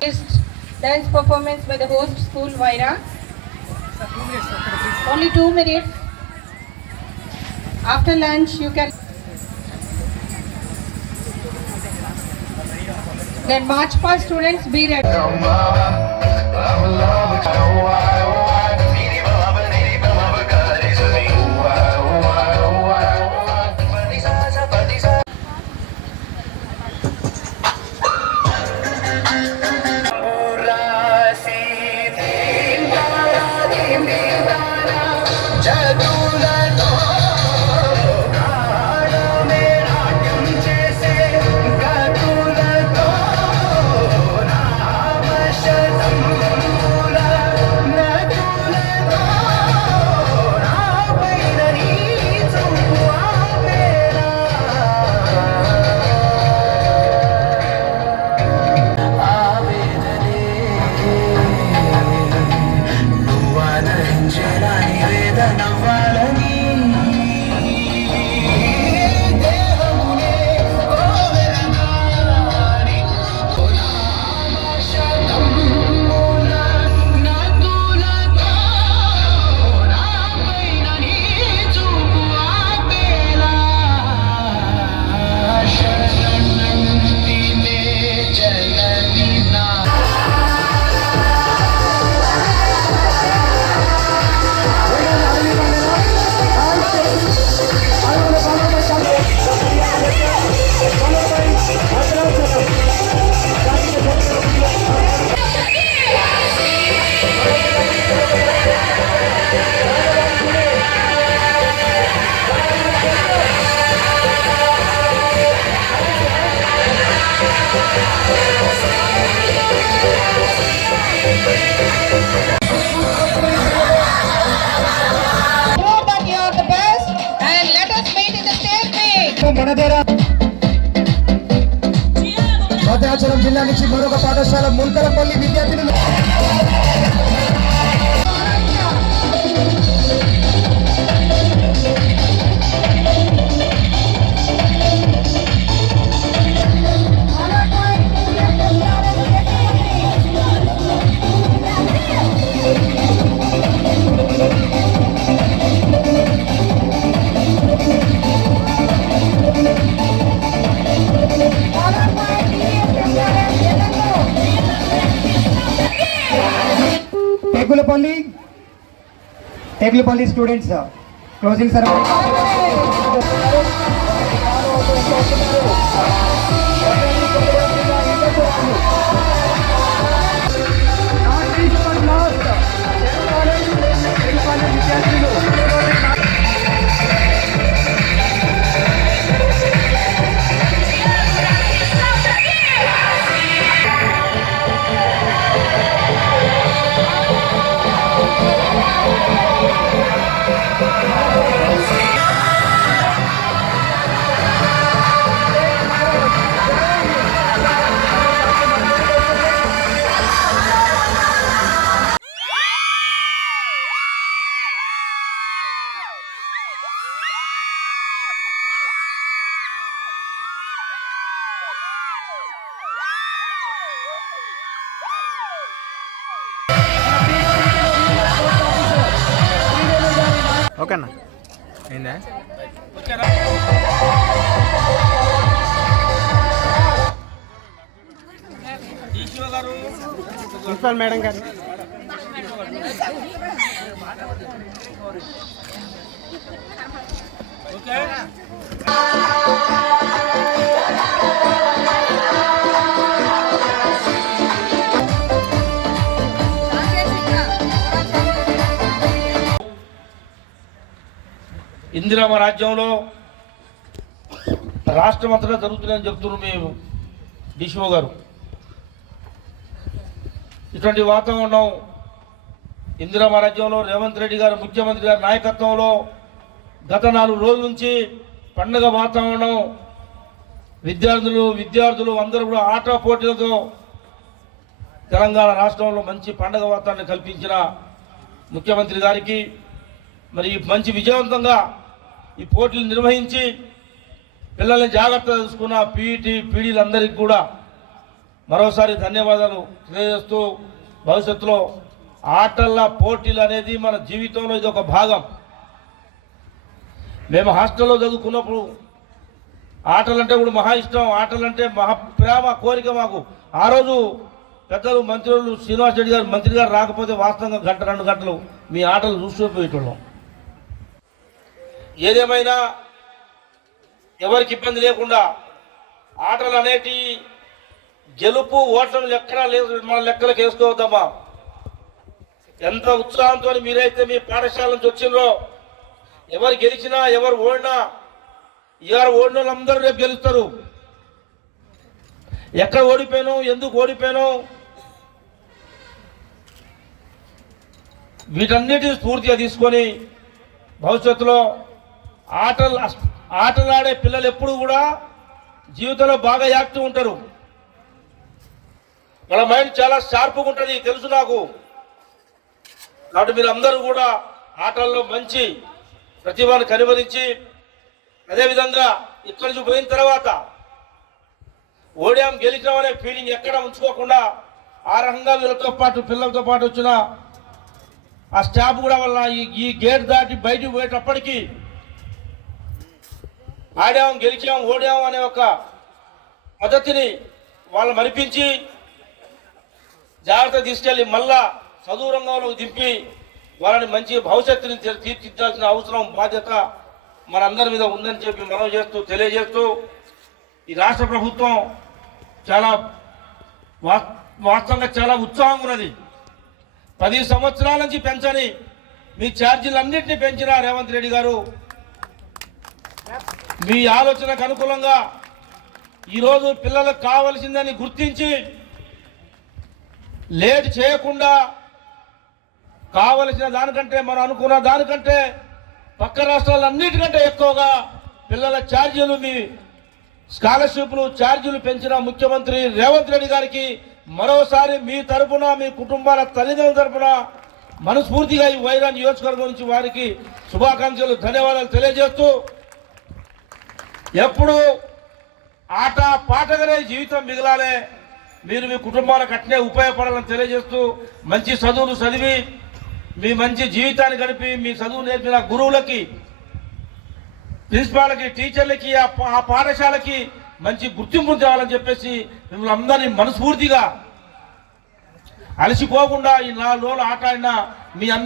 Next dance performance by the host school Vaira. Only two minutes. After lunch, you can. Then March past students be ready. Prove state meet. Bhadrachalam జిల్లా నుంచి మరొక పాఠశాల ముల్కలపల్లి విద్యార్థులు Tekulapalli students closing ceremony ఓకేనా అయిందా principal madam గారు. ఇందిరామ రాజ్యంలో రాష్ట్రం అంతటా జరుగుతుందని చెప్తున్నాం మేము డిషో గారు. ఇటువంటి వాతావరణం ఇందిరామ రాజ్యంలో రేవంత్ రెడ్డి గారు ముఖ్యమంత్రి గారి నాయకత్వంలో గత నాలుగు రోజుల నుంచి పండుగ వాతావరణం విద్యార్థులు విద్యార్థులు అందరూ కూడా ఆట పోటీలతో తెలంగాణ రాష్ట్రంలో మంచి పండుగ వాతావరణం కల్పించిన ముఖ్యమంత్రి గారికి మరి మంచి విజయవంతంగా ఈ పోటీలు నిర్వహించి పిల్లల్ని జాగ్రత్తగా చూసుకున్న పీఈటీ పీడీలందరికీ కూడా మరోసారి ధన్యవాదాలు తెలియజేస్తూ భవిష్యత్తులో ఆటల పోటీలు అనేది మన జీవితంలో ఇది ఒక భాగం. మేము హాస్టల్లో చదువుకున్నప్పుడు ఆటలంటే కూడా మహా ఇష్టం ఆటలంటే మహా ప్రేమ కోరిక మాకు. ఆ రోజు పెద్దలు మంత్రులు శ్రీనివాస్ రెడ్డి గారు మంత్రి గారు రాకపోతే వాస్తవంగా గంట రెండు గంటలు మీ ఆటలు చూసిపోయేటోళ్ళం ఏదేమైనా ఎవరికి ఇబ్బంది లేకుండా ఆటలు అనేటి గెలుపు ఓటములు ఎక్కడా లేదు. మన లెక్కలకు వేసుకోవద్దమ్మా. ఎంత ఉత్సాహంతో మీరైతే మీ పాఠశాల నుంచి వచ్చిండ్రో ఎవరు గెలిచినా ఎవరు ఓడినా ఎవరు ఓడిన వాళ్ళందరూ రేపు గెలుస్తారు. ఎక్కడ ఓడిపోయాను ఎందుకు ఓడిపోయాను వీటన్నిటిని స్ఫూర్తిగా తీసుకొని భవిష్యత్తులో ఆటలు ఆటలాడే పిల్లలు ఎప్పుడు కూడా జీవితంలో బాగా యాక్టివ్ ఉంటారు. వాళ్ళ మైండ్ చాలా షార్ప్గా ఉంటుంది తెలుసు నాకు. కాబట్టి మీరు అందరూ కూడా ఆటల్లో మంచి ప్రతిభను కనుమరించి అదేవిధంగా ఇక్కడి నుంచి పోయిన తర్వాత ఓడాం గెలిచాం అనే ఫీలింగ్ ఎక్కడ ఉంచుకోకుండా ఆ రకంగా వీళ్ళతో పాటు పిల్లలతో పాటు వచ్చిన ఆ స్టాఫ్ కూడా వల్ల ఈ- గేట్ దాటి బయటకు పోయేటప్పటికీ ఆడాం గెలిచాం ఓడాం అనే ఒక పద్ధతిని వాళ్ళు మరిపించి జాగ్రత్త తీసుకెళ్ళి మళ్ళా చదువు రంగంలో దింపి వాళ్ళని మంచి భవిష్యత్తుని తీర్చిద్దాల్సిన తీర్చిదిద్దాల్సిన అవసరం బాధ్యత మనందరి మీద ఉందని చెప్పి మనం చేస్తూ తెలియజేస్తూ ఈ రాష్ట్ర ప్రభుత్వం చాలా వాస్తవంగా చాలా ఉత్సాహంగా ఉన్నది. పది సంవత్సరాల నుంచి పెంచని మీ ఛార్జీలన్నింటినీ పెంచిన రేవంత్ రెడ్డి గారు మీ ఆలోచనకు అనుకూలంగా ఈరోజు పిల్లలకు కావలసిందని గుర్తించి లేట్ చేయకుండా కావలసిన దానికంటే మనం అనుకున్న దానికంటే పక్క రాష్ట్రాలన్నిటికంటే ఎక్కువగా పిల్లల ఛార్జీలు మీ స్కాలర్షిప్లు ఛార్జీలు పెంచిన ముఖ్యమంత్రి రేవంత్ రెడ్డి గారికి మరోసారి మీ తరపున మీ కుటుంబాల తల్లిదండ్రుల తరపున మనస్ఫూర్తిగా ఈ వైరా నియోజకవర్గం నుంచి వారికి శుభాకాంక్షలు ధన్యవాదాలు తెలియజేస్తూ ఎప్పుడు ఆట పాటగానే జీవితం మిగలాలే. మీరు మీ కుటుంబాలకు అట్లే ఉపయోగపడాలని తెలియజేస్తూ మంచి చదువులు చదివి మీ మంచి జీవితాన్ని గడిపి మీ చదువు నేర్పిన గురువులకి ప్రిన్సిపాల్కి టీచర్లకి ఆ పా- ఆ పాఠశాలకి మంచి గుర్తింపు తేవాలని చెప్పేసి మిమ్మల్ని అందరినీ మనస్ఫూర్తిగా అలసిపోకుండా ఈ నాలుగు రోజులు ఆట ఆడిన మీ